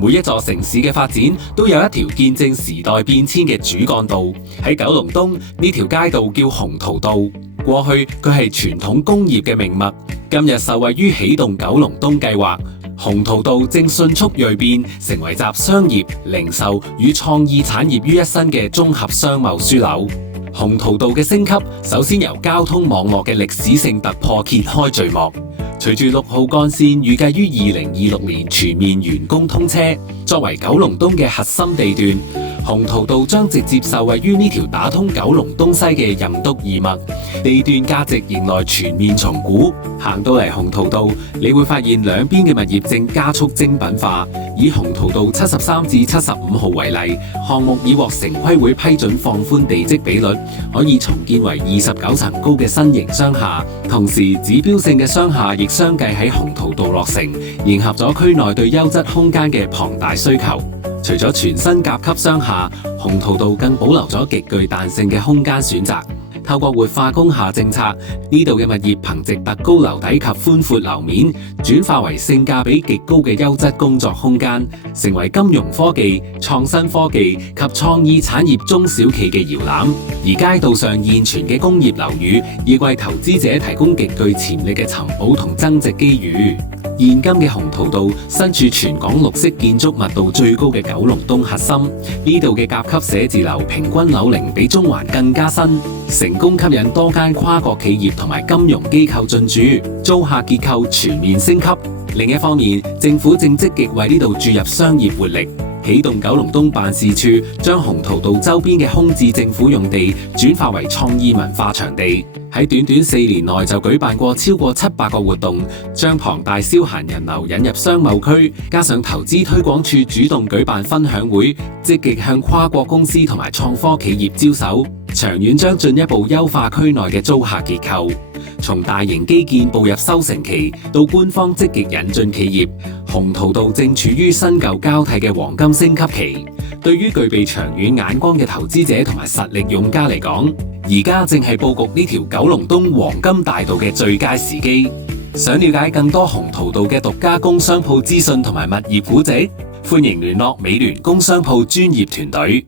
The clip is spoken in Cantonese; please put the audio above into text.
每一座城市嘅發展都有一條見證時代變遷嘅主幹道。喺九龍東呢條街道叫鴻圖道，過去佢係傳統工業嘅命脈，今日受惠於起動九龍東計劃，鴻圖道正迅速銳變，成為集商業、零售與創意產業於一身嘅綜合商貿樞紐。鴻圖道嘅升級，首先由交通網絡嘅歷史性突破揭開序幕。隨住6號幹線預計於2026年全面完工通車，作為九龍東嘅核心地段，鴻圖道將直接受惠於呢條打通九龍東西嘅任督二脈，地段價值迎來全面重估。行到嚟鴻圖道，你會發現兩邊嘅物業正加速精品化。以鴻圖道73至75號為例，項目已獲城規會批准放寬地積比率，可以重建為29層高嘅新型商廈，同時指標性嘅商廈亦相繼喺鴻圖道落成，迎合咗區內對優質空間嘅龐大需求。除咗全新甲級商廈，鴻圖道更保留咗極具彈性嘅空間選擇。透過活化工廈政策，呢度嘅物業憑藉特高樓底及寬闊樓面，轉化為性價比極高嘅優質工作空間，成為金融科技、創新科技及創意產業中小企嘅搖籃。而街道上現存嘅工業樓宇，亦為投資者提供極具潛力嘅尋寶同增值機遇。現今嘅鴻圖道身處全港綠色建築密度最高嘅九龍東核心，呢度嘅甲級寫字樓平均樓齡比中環更加新，成功吸引多間跨國企業同埋金融機構進駐，租客結構全面升級。另一方面，政府正積極為呢度注入商業活力。起動九龍東辦事處將鴻圖道周邊嘅空置政府用地轉化為創意文化場地，喺短短4年內就舉辦過超過700個活動，將龐大消閒人流引入商貿區，加上投資推廣處主動舉辦分享會，積極向跨國公司同埋創科企業招手，長遠將進一步優化區內嘅租客結構。從大型基建步入收成期，到官方積極引進企業，鴻圖道正處於新舊交替嘅黃金升級期。對於具備長遠眼光嘅投資者同埋實力用家嚟講，而家正係佈局呢條九龍東黃金大道嘅最佳時機。想了解更多鴻圖道嘅獨家工商鋪資訊同埋物業估值，歡迎聯絡美聯工商鋪專業團隊。